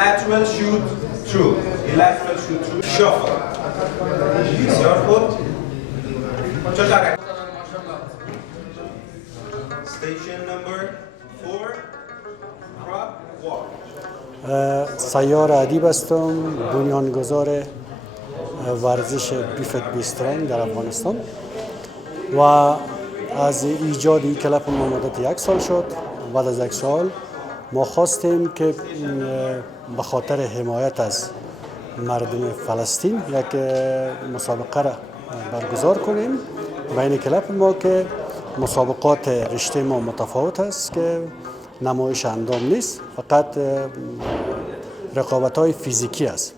lateral shoot through. Lateral shoot through. Shuffle. بسیار خوب. چطوره؟ Station number 4. Prop walk. سیار ادیب هستم، بنیانگذار ورزش بیفت بیستران در افغانستان و از ایجاد این کلب ما مدت 1 سال شد. بعد از 1 سال ما خواستیم که به خاطر حمایت از مردم فلسطین یک مسابقه را برگزار کنیم بین کلب ما که مسابقات رشته ما متفاوت است که نمایش اندام نیست، فقط رقابت‌های فیزیکی است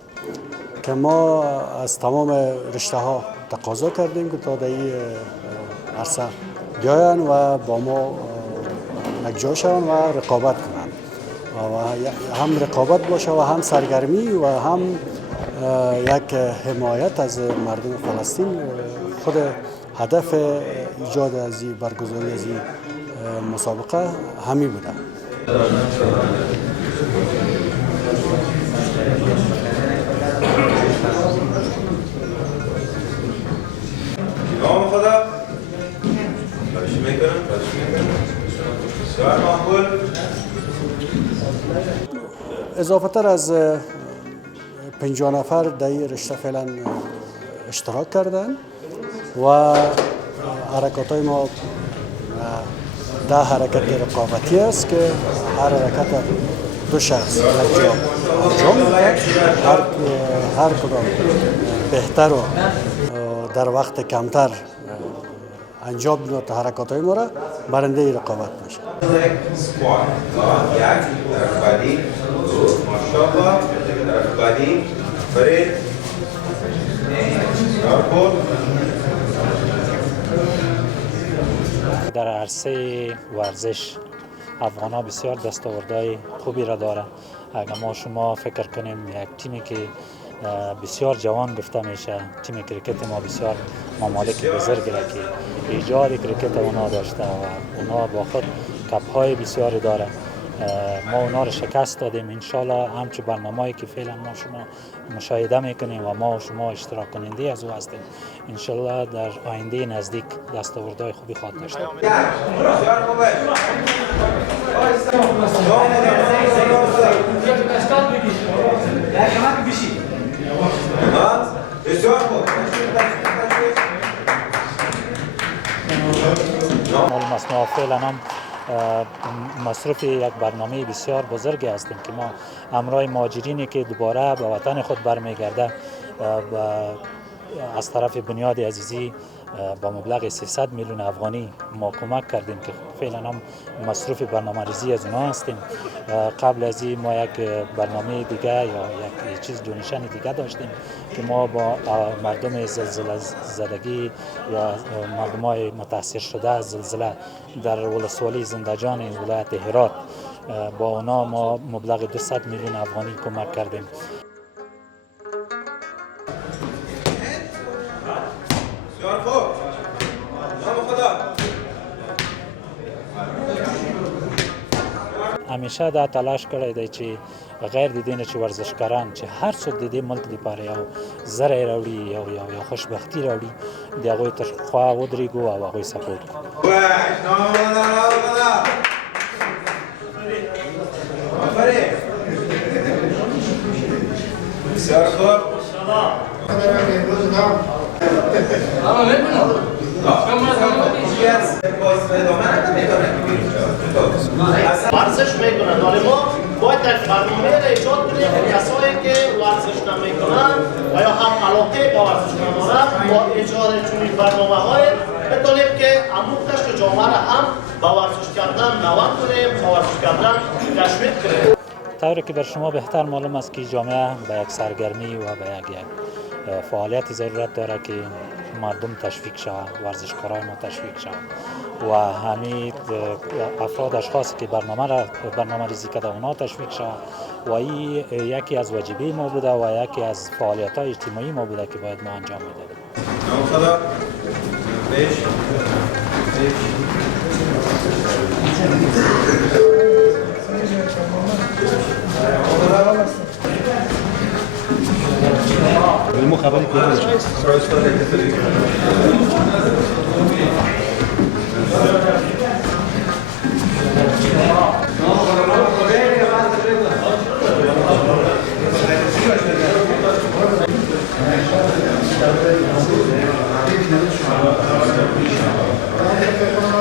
که ما از تمام رشته ها تقاضا کردیم که تا در این عرصه بیاین و با ما یکجا شوند و رقابت کنند و هم رقابت باشه و هم سرگرمی و هم یک حمایت از مردم فلسطین. خود هدف ایجاد از برگزاری از این مسابقه همی بوده. نام خدا برش میکنم بسیار معقول. اضافه تر از 50 نفر در این رشته فعلا اشتراک کردن و حرکات های ما 10 حرکت رقابتی است که هر حرکت 2 شخص یک جا انجام می‌دهد. هر کدام بهتر و در وقت کمتر انجام داد حرکات های ما را برنده رقابت میشه. در عرصه ورزش افغان‌ها بسیار دستاوردهای خوبی را داره. اگر ما شما فکر کنیم یک تیمی که بسیار جوان گفته میشه، تیم کریکت ما بسیار ممالک بزرگی را که ایجاد کریکت اونا داشته و اونا با خود کپ‌های بسیاری داره. ما اونا رو شکست دادیم. انشالله همچون برنامه‌ای که فعلا ما شما مشاهده میکنیم و ما شما اشتراک کننده از او هستیم، انشالله در آینده نزدیک دستاوردهای خوبی خواهد داشت. معلوم است ما فعلا هم مصرف یک برنامه بسیار بزرگی هستیم که ما همراه مهاجرینی که دوباره به وطن خود برمیگرده از طرف بنیاد عزیزی با مبلغ 300 میلیون افغانی ما کمک کردیم که فعلا هم مصروف برنامه ریزی از اونها هستیم. قبل از این ما یک برنامه دیگه یا یک چیز دونشن دیگه داشتیم که ما با مردم زلزله زدگی یا مردم های متاثر شده از زلزله در ولسوالی زندجان ولایت هرات با اونا ما مبلغ 200 میلیون افغانی کمک کردیم. همیشه دا تلاش کرده دی چې غیر دیدین چې ورزشکاران چې هر څوک د دې ملک لپاره یو زرع راوړي یا خوشبختی راوړي د هغوی تر خوا ودرېږو او هغوی سپورټ کړو. ورزش میکنند، ولی ما باید یک برنامه را ایجاد کنیم که کسایی که ورزش نمیکنند و یا هم علاقه با ورزش ندارند با ایجاد چنین برنامه‌های بتونیم که اموختش جامعه را هم با ورزش کردن دعوت کنیم، با ورزش کردن تشویق کنیم. طوری که بر شما بهتر معلوم است که جامعه به یک سرگرمی و به یک فعالیت ضرورت داره که مردم تشویق شود، ورزشکارای ما تشویق شود و همین افراد اشخاصی که برنامه ریزی کرده اونا تشویق شود و این یکی از واجبه ما بوده و یکی از فعالیت‌های اجتماعی ما بوده که باید ما انجام میدادیم. مو خبری کنید.